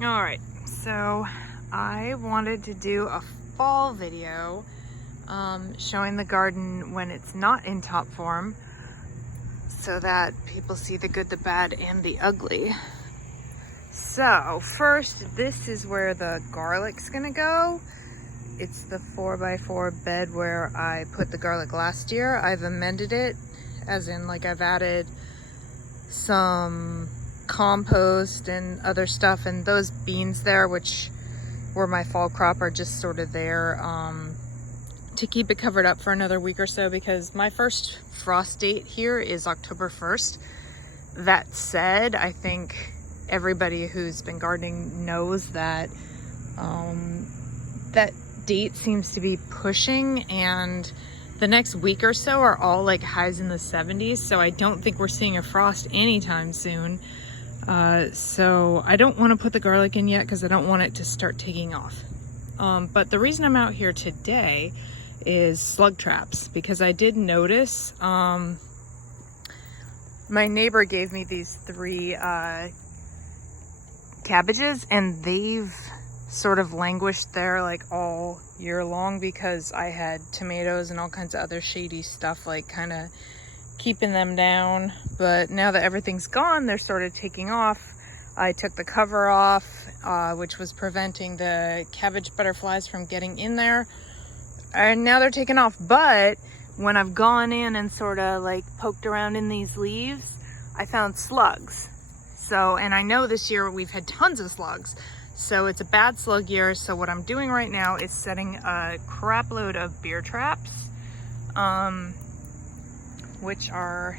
Alright, so I wanted to do a fall video showing the garden when it's not in top form so that people see the good, the bad, and the ugly. So first, this is where the garlic's gonna go. It's the 4x4 bed where I put the garlic last year. I've amended it, as in like I've added some compost and other stuff, and those beans there, which were my fall crop, are just sort of there to keep it covered up for another week or so, because my first frost date here is October 1st. That said, I think everybody who's been gardening knows that that date seems to be pushing, and the next week or so are all like highs in the 70s, so I don't think we're seeing a frost anytime soon. So I don't want to put the garlic in yet because I don't want it to start taking off. But the reason I'm out here today is slug traps, because I did notice my neighbor gave me these 3 cabbages, and they've sort of languished there like all year long because I had tomatoes and all kinds of other shady stuff like kind of keeping them down. But now that everything's gone, they're sort of taking off. I took the cover off, which was preventing the cabbage butterflies from getting in there, and now they're taking off. But when I've gone in and sort of like poked around in these leaves, I found slugs. So, and I know this year we've had tons of slugs, so it's a bad slug year. So what I'm doing right now is setting a crap load of beer traps, which are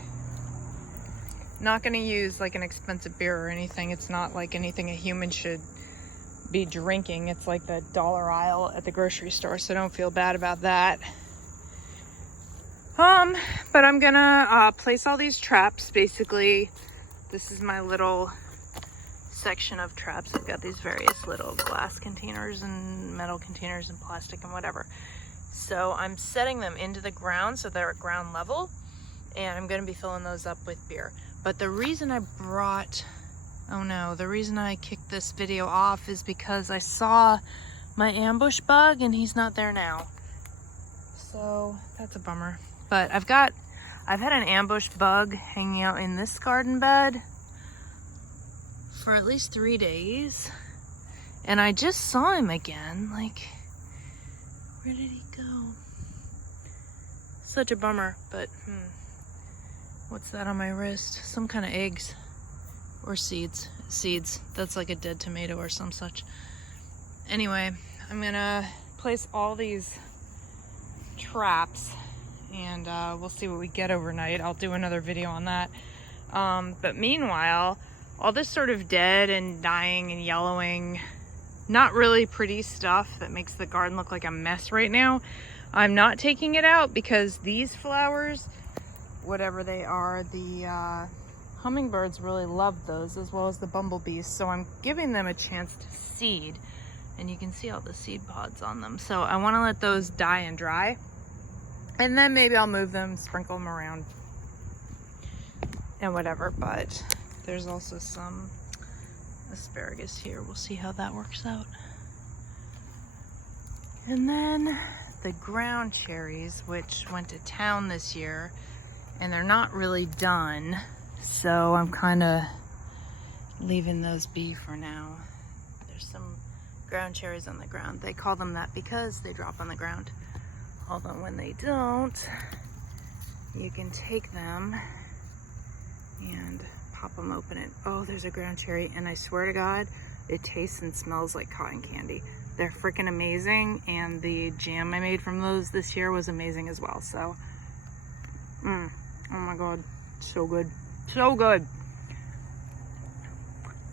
not going to use like an expensive beer or anything. It's not like anything a human should be drinking. It's like the dollar aisle at the grocery store, so don't feel bad about that. But I'm gonna place all these traps. Basically, this is my little section of traps. I've got these various little glass containers and metal containers and plastic and whatever. So I'm setting them into the ground so they're at ground level, and I'm going to be filling those up with beer. But the reason I kicked this video off is because I saw my ambush bug and he's not there now. So that's a bummer. But I've had an ambush bug hanging out in this garden bed for at least 3 days. And I just saw him again. Like, where did he go? Such a bummer, but what's that on my wrist? Some kind of eggs or seeds. Seeds. That's like a dead tomato or some such. Anyway, I'm gonna place all these traps, and we'll see what we get overnight. I'll do another video on that. But meanwhile, all this sort of dead and dying and yellowing, not really pretty stuff that makes the garden look like a mess right now, I'm not taking it out because these flowers, whatever they are, the hummingbirds really love those, as well as the bumblebees. So I'm giving them a chance to seed, and you can see all the seed pods on them. So I want to let those die and dry, and then maybe I'll move them, sprinkle them around and whatever. But there's also some asparagus here. We'll see how that works out. And then the ground cherries, which went to town this year, and they're not really done, so I'm kind of leaving those be for now. There's some ground cherries on the ground. They call them that because they drop on the ground. Although when they don't, you can take them and pop them open, and oh, there's a ground cherry, and I swear to God, it tastes and smells like cotton candy. They're freaking amazing, and the jam I made from those this year was amazing as well. So, oh my God, so good, so good.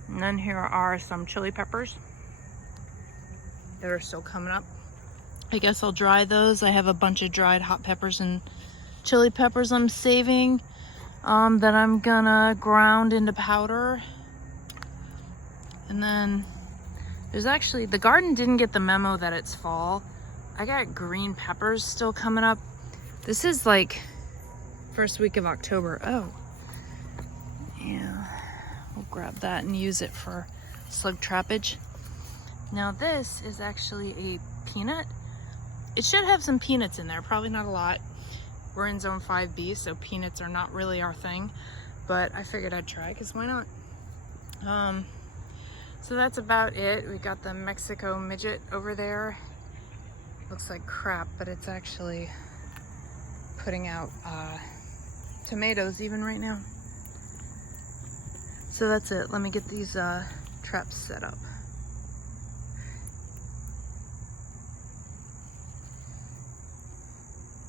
And then here are some chili peppers that are still coming up. I guess I'll dry those. I have a bunch of dried hot peppers and chili peppers I'm saving that I'm gonna ground into powder. And then there's actually, the garden didn't get the memo that it's fall. I got green peppers still coming up. This is like first week of October. Oh, yeah, we'll grab that and use it for slug trappage. Now this is actually a peanut. It should have some peanuts in there, probably not a lot. We're in zone 5B, so peanuts are not really our thing, but I figured I'd try, because why not? So that's about it. We got the Mexico midget over there. Looks like crap, but it's actually putting out tomatoes even right now. So that's it. Let me get these traps set up.